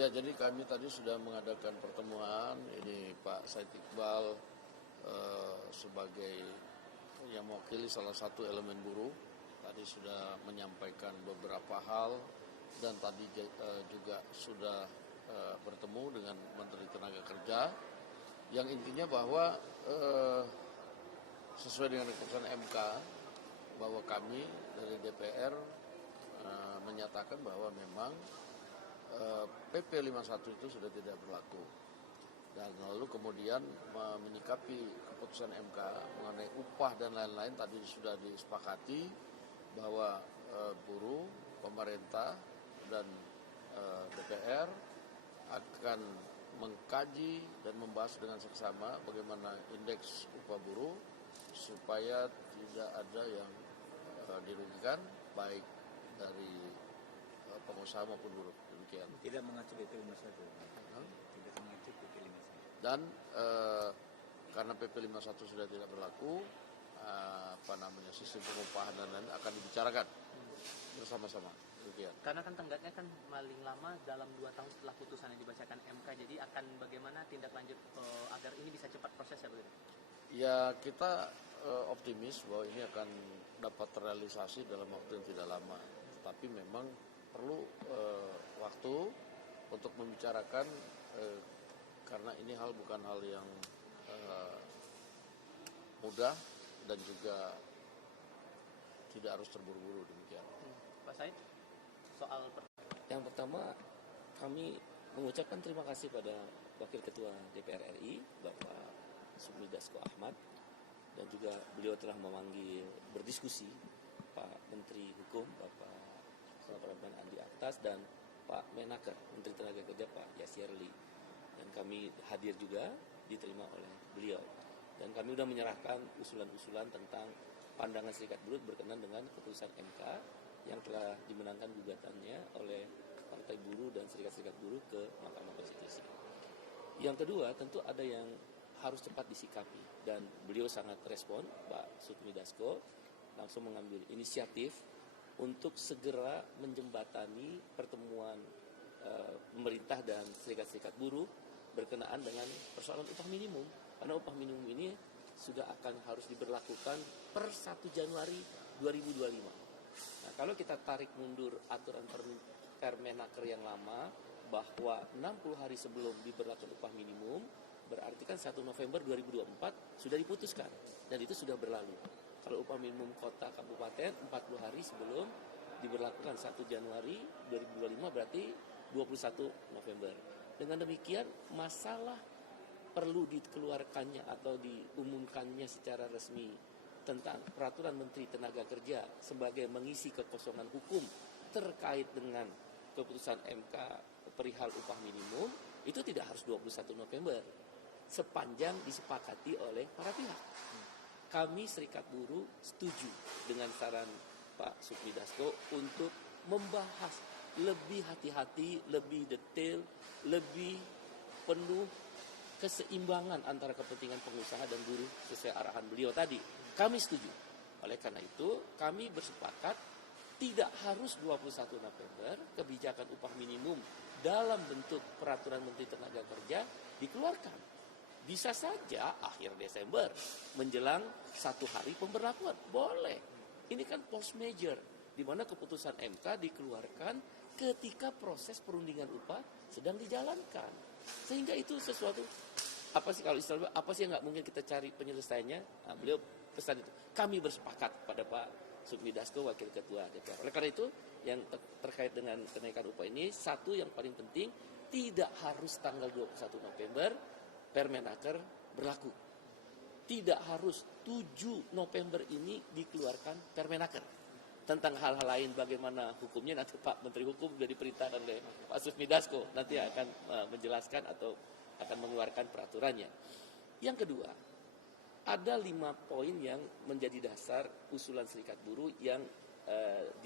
Ya, jadi kami tadi sudah mengadakan pertemuan, ini Pak Said Iqbal sebagai yang mewakili salah satu elemen buruh, tadi sudah menyampaikan beberapa hal dan tadi juga sudah bertemu dengan Menteri Tenaga Kerja, yang intinya bahwa sesuai dengan keputusan MK, bahwa kami dari DPR menyatakan bahwa memang PP 51 itu sudah tidak berlaku. Dan lalu kemudian menyikapi keputusan MK mengenai upah dan lain-lain tadi sudah disepakati bahwa buruh, pemerintah, dan DPR akan mengkaji dan membahas dengan seksama bagaimana indeks upah buruh supaya tidak ada yang dirugikan baik dari pengusaha maupun buruh, demikian. Tidak mengacu PP 51. Tidak mengacu PP 51. Dan karena PP 51 sudah tidak berlaku, sistem pengupahan dan lain akan dibicarakan bersama-sama, demikian. Karena kan tenggatnya kan paling lama dalam 2 tahun setelah putusan yang dibacakan MK, jadi akan bagaimana tindak lanjut agar ini bisa cepat prosesnya begitu? Ya, kita optimis bahwa ini akan dapat terrealisasi dalam waktu yang tidak lama, tapi memang perlu waktu untuk membicarakan karena ini bukan hal yang mudah dan juga tidak harus terburu-buru, demikian. Pak Said, soal yang pertama kami mengucapkan terima kasih pada Wakil Ketua DPR RI Bapak Sukmi Dasko Ahmad, dan juga beliau telah memanggil berdiskusi Pak Menteri Hukum Bapak Supratman Andi Aktas dan Pak Menaker Menteri Tenaga Kerja Pak Yasirli, dan kami hadir juga diterima oleh beliau, dan kami sudah menyerahkan usulan-usulan tentang pandangan Serikat Buruh berkenan dengan keputusan MK yang telah dimenangkan gugatannya oleh Partai Buruh dan Serikat-Serikat Buruh ke Mahkamah Konstitusi. Yang kedua, tentu ada yang harus cepat disikapi, dan beliau sangat respon, Pak Sukmi Dasko langsung mengambil inisiatif untuk segera menjembatani pertemuan pemerintah dan serikat-serikat buruh berkenaan dengan persoalan upah minimum. Karena upah minimum ini sudah akan harus diberlakukan per 1 Januari 2025. Nah, kalau kita tarik mundur aturan Permenaker yang lama bahwa 60 hari sebelum diberlakukan upah minimum, berarti kan 1 November 2024 sudah diputuskan dan itu sudah berlalu. Kalau upah minimum kota kabupaten 40 hari sebelum diberlakukan 1 Januari 2025 berarti 21 November. Dengan demikian masalah perlu dikeluarkannya atau diumumkannya secara resmi tentang peraturan Menteri Tenaga Kerja sebagai mengisi kekosongan hukum terkait dengan keputusan MK perihal upah minimum itu tidak harus 21 November sepanjang disepakati oleh para pihak. Kami Serikat Buruh setuju dengan saran Pak Sukmi Dasko untuk membahas lebih hati-hati, lebih detail, lebih penuh keseimbangan antara kepentingan pengusaha dan buruh sesuai arahan beliau tadi. Kami setuju. Oleh karena itu, kami bersepakat tidak harus 21 November kebijakan upah minimum dalam bentuk peraturan Menteri Tenaga Kerja dikeluarkan. Bisa saja akhir Desember menjelang 1 hari pemberlakuan. Boleh. Ini kan post major, di mana keputusan MK dikeluarkan ketika proses perundingan upah sedang dijalankan. Sehingga itu sesuatu, apa sih kalau istilahnya, apa sih yang nggak mungkin kita cari penyelesaiannya? Nah, beliau pesan itu. Kami bersepakat pada Pak Sukmi Dasko, Wakil Ketua DPR. Oleh karena itu, yang terkait dengan kenaikan upah ini, satu yang paling penting, tidak harus tanggal 21 November, Permenaker berlaku. Tidak harus 7 November ini dikeluarkan Permenaker. Tentang hal-hal lain bagaimana hukumnya nanti Pak Menteri Hukum sudah diperintahkan oleh Pak Sukmi Dasko nanti akan menjelaskan atau akan mengeluarkan peraturannya. Yang kedua, ada 5 poin yang menjadi dasar usulan Serikat Buruh yang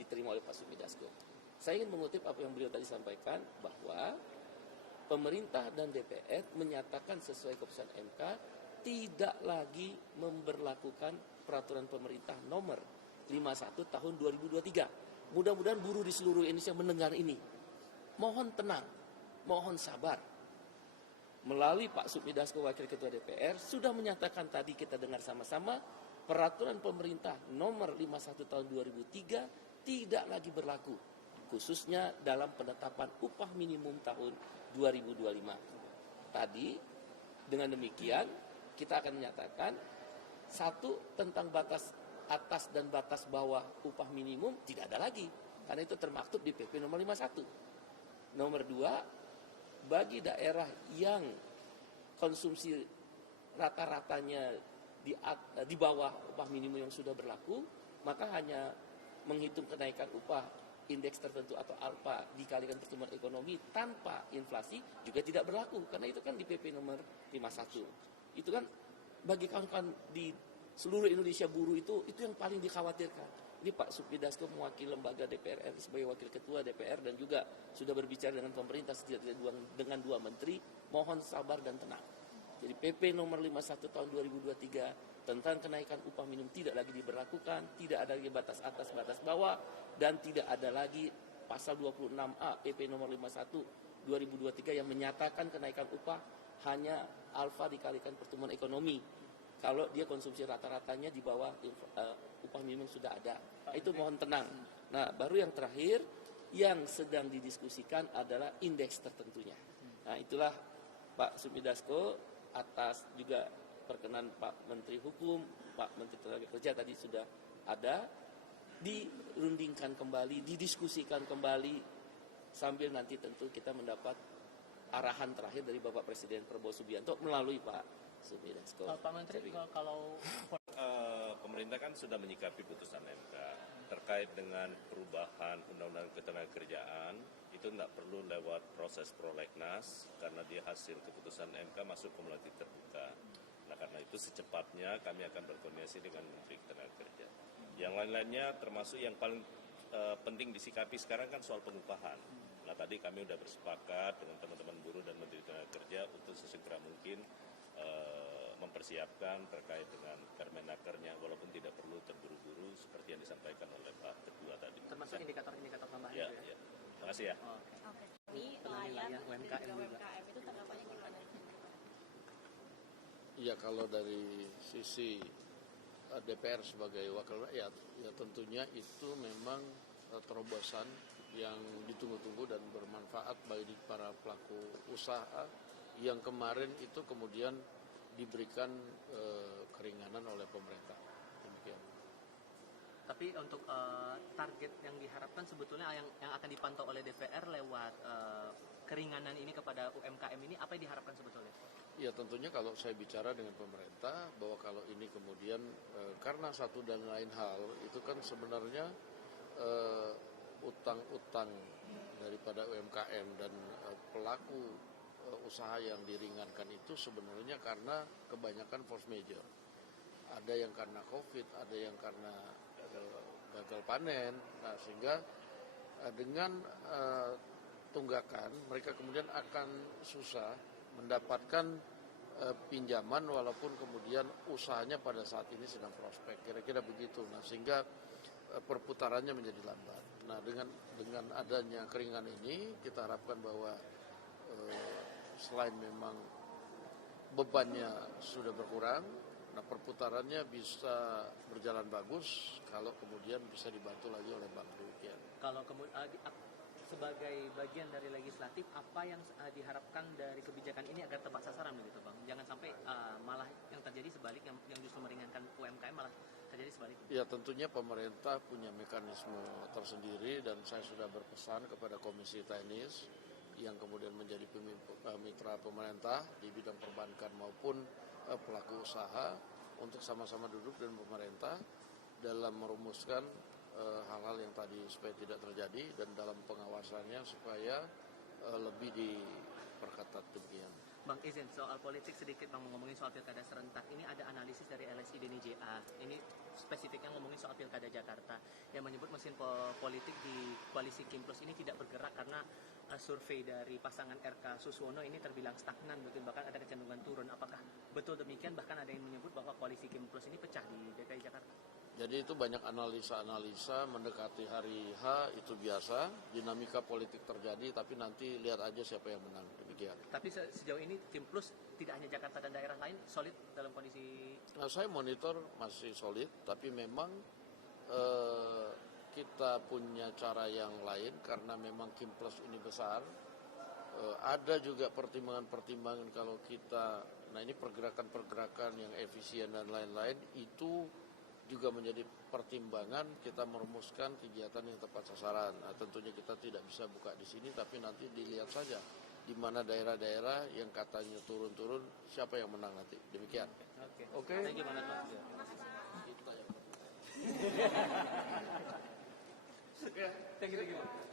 diterima oleh Pak Sukmi Dasko. Saya ingin mengutip apa yang beliau tadi sampaikan bahwa pemerintah dan DPR menyatakan sesuai keputusan MK tidak lagi memberlakukan peraturan pemerintah nomor 51 tahun 2023. Mudah-mudahan buruh di seluruh Indonesia mendengar ini. Mohon tenang. mohon sabar. Melalui Pak Sufmi Dasko, Wakil Ketua DPR, sudah menyatakan tadi kita dengar sama-sama, peraturan pemerintah nomor 51 tahun 2003 tidak lagi berlaku, khususnya dalam penetapan upah minimum tahun 2025. Tadi, dengan demikian, kita akan menyatakan, satu, tentang batas atas dan batas bawah upah minimum tidak ada lagi, karena itu termaktub di PP nomor 51. Nomor 2, bagi daerah yang konsumsi rata-ratanya di bawah upah minimum yang sudah berlaku, maka hanya menghitung kenaikan upah indeks tertentu atau alfa dikalikan pertumbuhan ekonomi tanpa inflasi juga tidak berlaku, karena itu kan di PP nomor 51. Itu kan bagi kawan-kawan di seluruh Indonesia buruh itu yang paling dikhawatirkan. Ini Pak Sufmi Dasko mewakili lembaga DPR RI sebagai Wakil Ketua DPR dan juga sudah berbicara dengan pemerintah setidaknya dengan 2 menteri, mohon sabar dan tenang. Jadi PP nomor 51 tahun 2023 tentang kenaikan upah minimum tidak lagi diberlakukan, tidak ada lagi batas atas, batas bawah, dan tidak ada lagi pasal 26A PP nomor 51 2023 yang menyatakan kenaikan upah hanya alfa dikalikan pertumbuhan ekonomi. Kalau dia konsumsi rata-ratanya di bawah upah minimum sudah ada. Itu mohon tenang. Nah, baru yang terakhir yang sedang didiskusikan adalah indeks tertentunya. Nah, itulah Pak Sufmi Dasko atas juga perkenan Pak Menteri Hukum, Pak Menteri Tenaga Kerja tadi sudah ada, dirundingkan kembali, didiskusikan kembali, sambil nanti tentu kita mendapat arahan terakhir dari Bapak Presiden Prabowo Subianto melalui Pak Sufmi Dasko. Pak Menteri, kalau pemerintah kan sudah menyikapi putusan MK terkait dengan perubahan Undang-Undang Ketenagakerjaan, itu tidak perlu lewat proses prolegnas karena dia hasil keputusan MK masuk kumulatif terbuka. Nah, karena itu secepatnya kami akan berkoordinasi dengan Menteri Ketenagakerjaan. Yang lain-lainnya termasuk yang paling penting disikapi sekarang kan soal pengupahan. Nah, tadi kami sudah bersepakat dengan teman-teman buruh dan Menteri Tenaga untuk sesegera mungkin mempersiapkan terkait dengan Permenakernya, walaupun tidak perlu terburu-buru seperti yang disampaikan oleh Pak Ketua tadi. Termasuk indikator-indikator tambahan ya, juga? Ya. Terima kasih ya. Oke. Ini nelayan UMKM juga juga. UMKM itu tanggapannya gimana? Ya, kalau dari sisi DPR sebagai wakil rakyat, ya tentunya itu memang terobosan yang ditunggu-tunggu dan bermanfaat bagi para pelaku usaha yang kemarin itu kemudian diberikan keringanan oleh pemerintah. Demikian. Tapi untuk target yang diharapkan sebetulnya yang akan dipantau oleh DPR lewat keringanan ini kepada UMKM ini, apa yang diharapkan sebetulnya? Ya, tentunya kalau saya bicara dengan pemerintah bahwa kalau ini kemudian karena satu dan lain hal itu kan sebenarnya utang-utang daripada UMKM dan pelaku usaha yang diringankan itu sebenarnya karena kebanyakan force major. Ada yang karena COVID, ada yang karena gagal panen. Nah, sehingga dengan tunggakan mereka kemudian akan susah mendapatkan pinjaman walaupun kemudian usahanya pada saat ini sedang prospek. Kira-kira begitu. Nah, sehingga perputarannya menjadi lambat. Nah, dengan adanya keringan ini kita harapkan bahwa selain memang bebannya sudah berkurang, nah perputarannya bisa berjalan bagus kalau kemudian bisa dibantu lagi oleh bank. Demikian. Kalau sebagai bagian dari legislatif, apa yang diharapkan dari kebijakan ini agar tepat sasaran begitu, Bang? Jangan sampai malah yang terjadi sebaliknya, yang justru meringankan UMKM malah terjadi sebaliknya. Ya, tentunya pemerintah punya mekanisme tersendiri dan saya sudah berpesan kepada Komisi Teknis yang kemudian menjadi mitra pemerintah di bidang perbankan maupun pelaku usaha untuk sama-sama duduk dengan pemerintah dalam merumuskan hal-hal yang tadi supaya tidak terjadi dan dalam pengawasannya supaya lebih diperketat demikian. Bang, izin soal politik sedikit, Bang, ngomongin soal pilkada serentak. Ini ada analisis dari LSI DNIJA. Ini spesifiknya ngomongin soal pilkada Jakarta yang menyebut mesin politik di koalisi Kim Plus ini tidak bergerak karena survei dari pasangan RK Suswono ini terbilang stagnan, bahkan ada kecenderungan turun. Apakah betul demikian? Bahkan ada yang menyebut bahwa koalisi Kim Plus ini pecah di DKI Jakarta. Jadi itu banyak analisa-analisa mendekati hari H, itu biasa, dinamika politik terjadi, tapi nanti lihat aja siapa yang menang, demikian. Tapi sejauh ini tim Plus tidak hanya Jakarta dan daerah lain solid dalam kondisi. Nah, saya monitor masih solid, tapi memang kita punya cara yang lain karena memang Kim Plus ini besar. Ada juga pertimbangan-pertimbangan kalau kita, nah ini pergerakan-pergerakan yang efisien dan lain-lain, itu juga menjadi pertimbangan kita merumuskan kegiatan yang tepat sasaran. Nah, tentunya kita tidak bisa buka di sini, tapi nanti dilihat saja di mana daerah-daerah yang katanya turun-turun, siapa yang menang nanti. Demikian. Oke. Thank you, Pak Natman. Thank you.